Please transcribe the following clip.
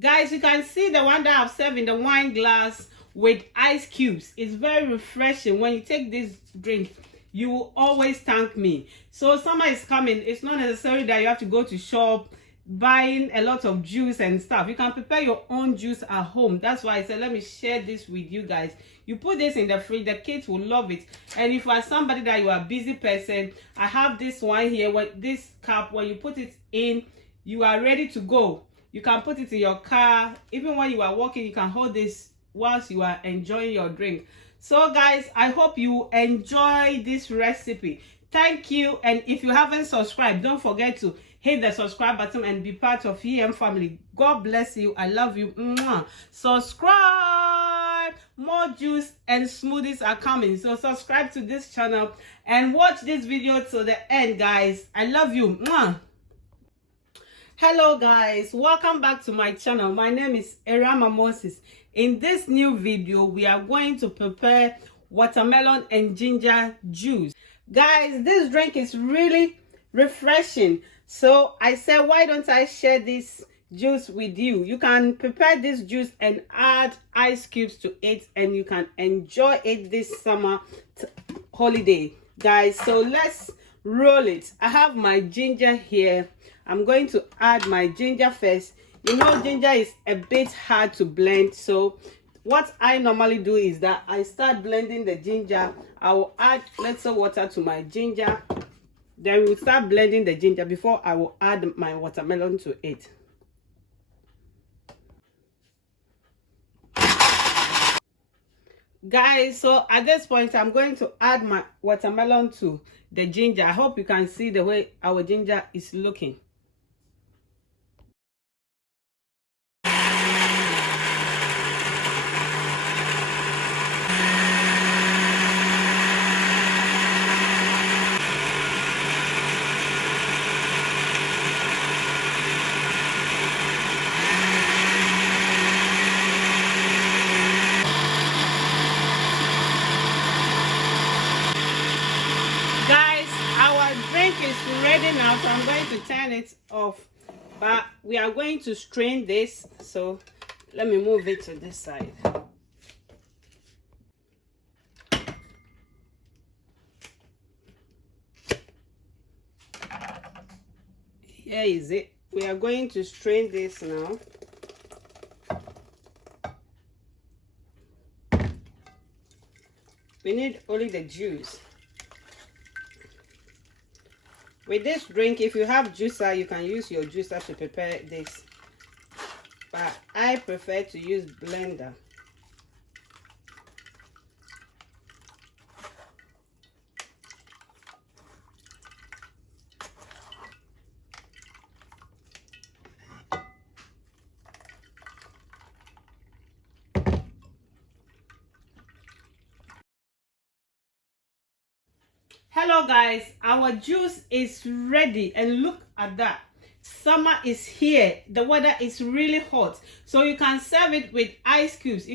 Guys, you can see the one that I've served in the wine glass with ice cubes. It's very refreshing. When you take this drink, you will always thank me. So summer is coming. It's not necessary that you have to go to shop buying a lot of juice and stuff. You can prepare your own juice at home. That's why I said let me share this with you guys. You put this in the fridge, the kids will love it. And if you are somebody that you are a busy person, I have this one here with this cup. When you put it in, you are ready to go. You can put it in your car. Even when you are walking, you can hold this whilst you are enjoying your drink. So guys, I hope you enjoy this recipe. Thank you. And if you haven't subscribed, don't forget to hit the subscribe button and be part of EM family. God bless you. I love you. Mwah. Subscribe. More juice and smoothies are coming. So subscribe to this channel and watch this video to the end, guys. I love you. Mwah. Hello guys, welcome back to my channel. My name is Erama Moses. In this new video, we are going to prepare watermelon and ginger juice. Guys, this drink is really refreshing. So I said, why don't I share this juice with you? You can prepare this juice and add ice cubes to it, and you can enjoy it this summer holiday. Guys, so let's roll it. I have my ginger here. I'm going to add my ginger first. You know, ginger is a bit hard to blend. So what I normally do is that I start blending the ginger. I will add little water to my ginger. Then we'll start blending the ginger before I will add my watermelon to it. Guys, so at this point, I'm going to add my watermelon to the ginger. I hope you can see the way our ginger is looking. Is ready now, so I'm going to turn it off, but we are going to strain this. So let me move it to this side. Here is it. We are going to strain this now. We need only the juice. With this drink, if you have juicer, you can use your juicer to prepare this. But I prefer to use blender. Hello guys, our juice is ready, and look at that. Summer is here. The weather is really hot, so you can serve it with ice cubes.